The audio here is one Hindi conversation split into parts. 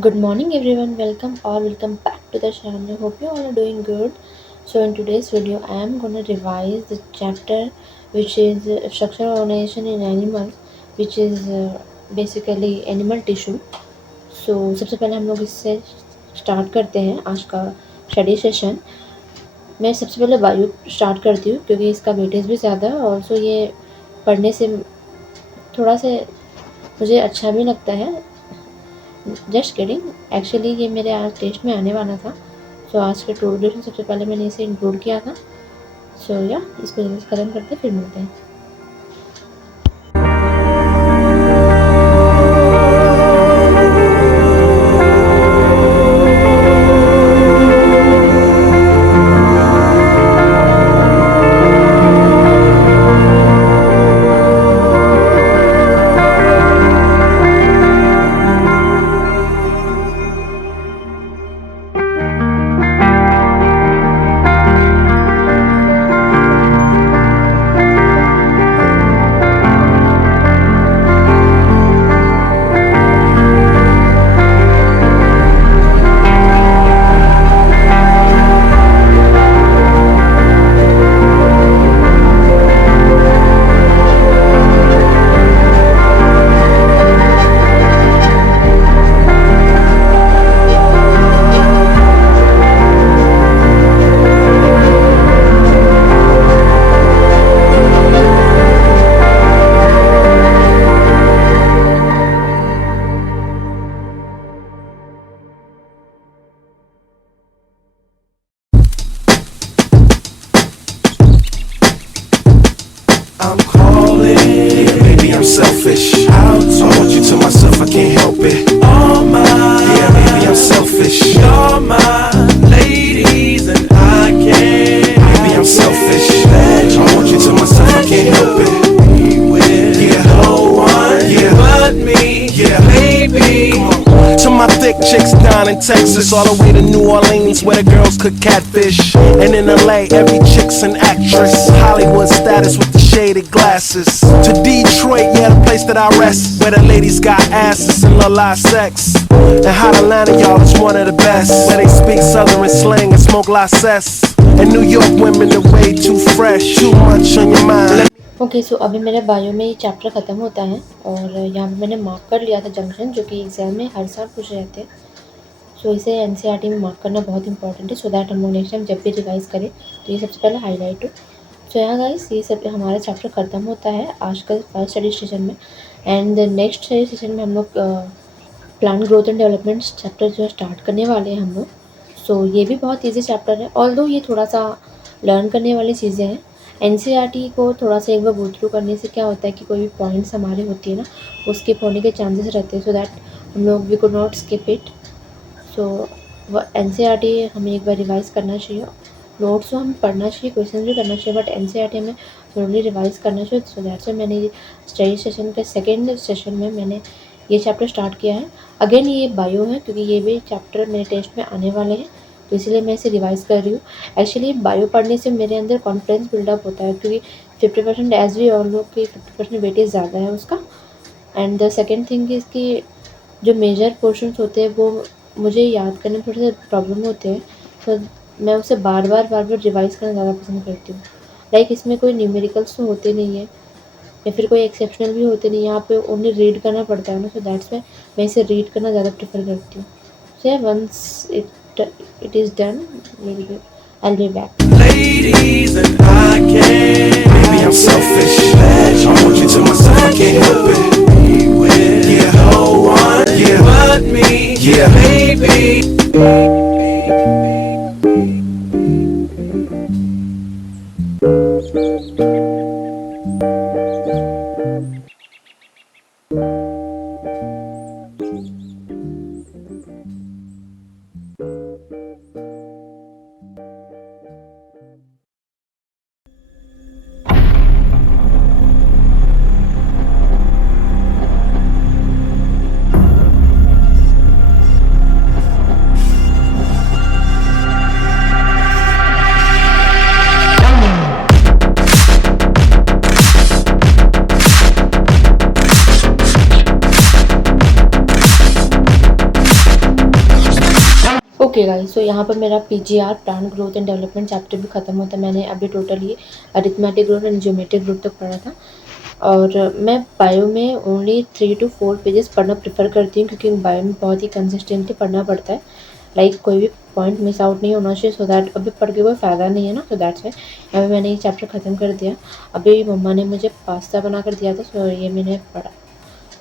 Good morning, everyone. Welcome back to the channel. Hope you all are doing good. So, in today's video, I am gonna revise the chapter which is structural organization in animals, which is basically animal tissue. So, सबसे पहले हम लोग इससे स्टार्ट करते हैं आज का स्टडी सेशन। मैं सबसे पहले बायो स्टार्ट करती हूँ क्योंकि इसका वेटेज भी ज़्यादा है और सो ये पढ़ने से थोड़ा से मुझे अच्छा भी लगता है। जस्ट किडिंग, एक्चुअली ये मेरे आज टेस्ट में आने वाला था। सो आज के टू डू सबसे पहले मैंने इसे इंक्लूड किया था। सो या इसको जल्दी से ख़त्म करते फिर मिलते हैं। I'm calling. Yeah, maybe I'm selfish. I want you to myself, I can't help it. All mine. Yeah, maybe I'm selfish. You're my ladies, and I can't. Maybe I'm selfish. I want you to myself, I can't help it. Be with no one, but me. Yeah, baby. To my thick chicks down in Texas, all the way to New Orleans, where the girls cook catfish. And in LA, every chick's an actress. Hollywood status with the shaded glasses. To Detroit, yeah, the place that I rest, where the ladies got asses and love live sex. And Hot Atlanta, y'all, is one of the best, where they speak southern slang and smoke la cess. And New York women are way too fresh, too much on your mind. Okay so अभी मेरे बायो में ये चैप्टर ख़त्म होता है और यहाँ पे मैंने मार्क कर लिया था जंक्शन, जो कि एग्ज़ाम में हर साल पूछ रहे थे। सो इसे एनसीईआरटी में मार्क करना बहुत इंपॉर्टेंट है, सो दैट हम लोग नेक्स्ट टाइम जब भी रिवाइज करें तो ये सबसे पहले हाईलाइट हो। सो यहाँ गाइस ये सब हमारा चैप्टर ख़त्म होता है आज का फर्स्ट स्टडी सेशन में। एंड नेक्स्ट स्टडी सेशन में हम लोग plant growth and development chapter जो है स्टार्ट करने वाले हैं हम लोग। सो ये भी बहुत ईजी चैप्टर है, ऑल्दो ये थोड़ा सा लर्न करने वाली चीज़ें हैं। एनसीईआरटी को थोड़ा सा एक बार गो थ्रू करने से क्या होता है कि कोई भी पॉइंट्स हमारे होती है ना, वो स्किप होने के चांसेस रहते हैं, सो दैट हम लोग we could not skip it. So NCERT हमें एक बार रिवाइज करना चाहिए, नोट्स तो हमें पढ़ना चाहिए, क्वेश्चन भी करना चाहिए, बट एनसीईआरटी हमें थोड़ी रिवाइज करना चाहिए। सो दैट्स व्हाई मैंने स्टडी सेशन के सेकेंड सेशन में मैंने ये चैप्टर स्टार्ट किया है। अगेन ये बायो है क्योंकि ये भी चैप्टर मेरे टेस्ट में आने वाले हैं, तो इसलिए मैं इसे रिवाइज़ कर रही हूँ। एक्चुअली बायो पढ़ने से मेरे अंदर कॉन्फिडेंस बिल्डअप होता है क्योंकि 50% एज वी ऑल लोग की 50% वेटेज ज़्यादा है उसका। And the second thing is कि जो मेजर पोर्शंस होते हैं वो मुझे याद करने में थोड़े से प्रॉब्लम होते हैं, तो मैं उसे बार बार रिवाइज़ करना ज़्यादा पसंद करती हूँ। लाइक इसमें कोई न्यूमेरिकल्स तो होते नहीं है या फिर कोई एक्सेप्शनल भी होते नहीं, यहाँ पे ओनली रीड करना पड़ता है ना, सो दैट्स वाई मैं इसे रीड करना ज़्यादा प्रेफर करती हूँ। So once it is done, maybe I'll be back. Ladies, and I can't. Maybe I'm selfish. I want you to myself, I can't help it. Be with no one, but me. Yeah, baby. Okay guys, so यहाँ पर मेरा PGR plant growth and development chapter भी खत्म होता है। मैंने अभी totally arithmetic growth and geometric growth तक पढ़ा था। और मैं बायो में ओनली 3 to 4 पेजेस पढ़ना प्रेफर करती हूँ, क्योंकि बायो में बहुत ही कंसिस्टेंटली पढ़ना पड़ता है। लाइक कोई भी पॉइंट मिस आउट नहीं होना चाहिए, सो दैट अभी पढ़ के कोई फ़ायदा नहीं है ना, सो दैट्स वाई यहाँ पे मैंने ये चैप्टर ख़त्म कर दिया। अभी मम्मा ने मुझे पास्ता बना कर दिया था, सो ये मैंने पढ़ा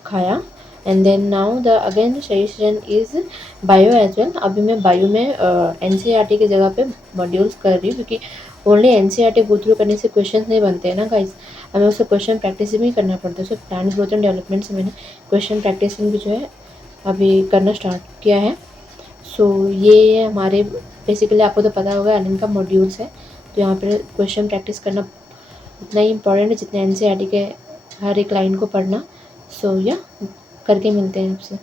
खाया। And then now the again suggestion is bio as well. अभी मैं बायो में एनसीईआरटी की जगह पे मॉड्यूल्स कर रही हूँ, क्योंकि ओनली एनसीईआरटी गो थ्रू करने से क्वेश्चंस नहीं बनते हैं ना गाइस, हमें उससे क्वेश्चन प्रैक्टिस भी करना पड़ता है। सो प्लांट ग्रोथ एंड डेवलपमेंट से मैंने क्वेश्चन प्रैक्टिसिंग भी जो है अभी करना स्टार्ट किया है। सो ये हमारे बेसिकली आपको तो पता होगा एलन का मॉड्यूल्स है, तो यहाँ पर क्वेश्चन प्रैक्टिस करना उतना ही इम्पोर्टेंट है जितना एनसीईआरटी के हर एक लाइन को पढ़ना। सो या करके मिलते हैं आपसे।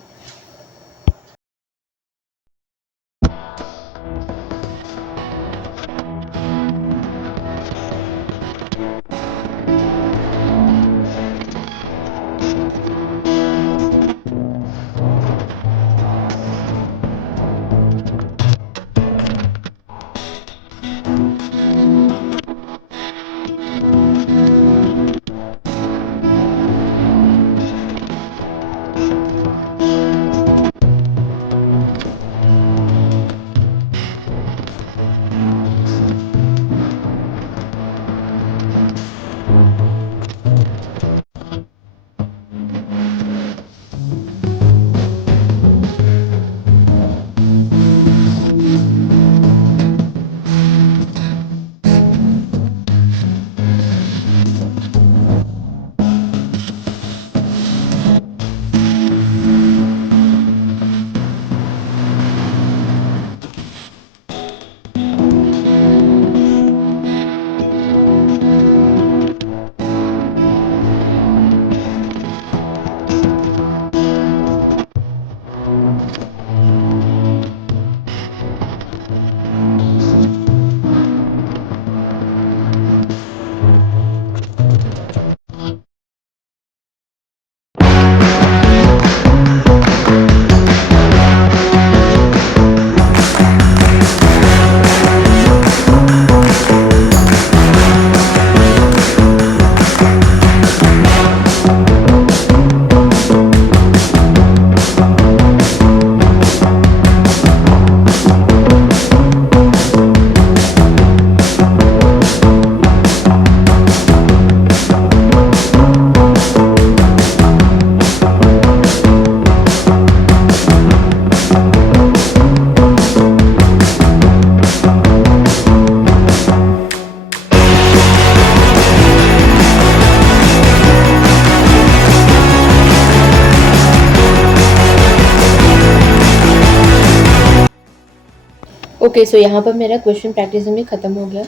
ओके, सो यहाँ पर मेरा क्वेश्चन प्रैक्टिस भी ख़त्म हो गया।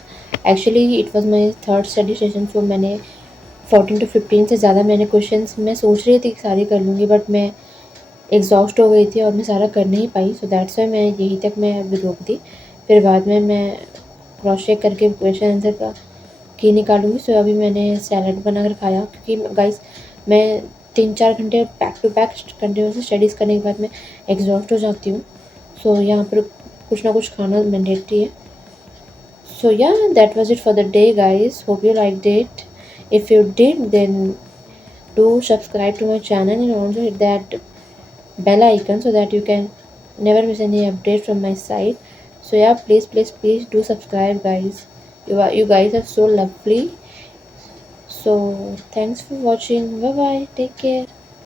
Actually it was my third study session, so मैंने 14 to 15 से ज़्यादा मैंने क्वेश्चंस मैं सोच रही थी कि सारे कर लूँगी, बट मैं एग्जॉस्ट हो गई थी और मैं सारा कर नहीं पाई। सो दैट्स वाई मैं यहीं तक मैं अभी रोक दी। फिर बाद में मैं क्रॉस चेक करके क्वेश्चन आंसर का की निकालूंगी। सो अभी मैंने सैलड बनाकर खाया, क्योंकि गाइस मैं 3-4 घंटे back to back continuously studies करने के बाद मैं एग्जॉस्ट हो जाती हूँ। सो यहाँ पर कुछ ना कुछ खाना मैंडेटरी है। So yeah, that was it for the day guys. Hope you liked it. If you did, then do subscribe to my channel and also hit that bell icon so that you can never miss any update from my side. So yeah, please do subscribe guys. You guys are so lovely. So thanks for watching. Bye bye. Take care.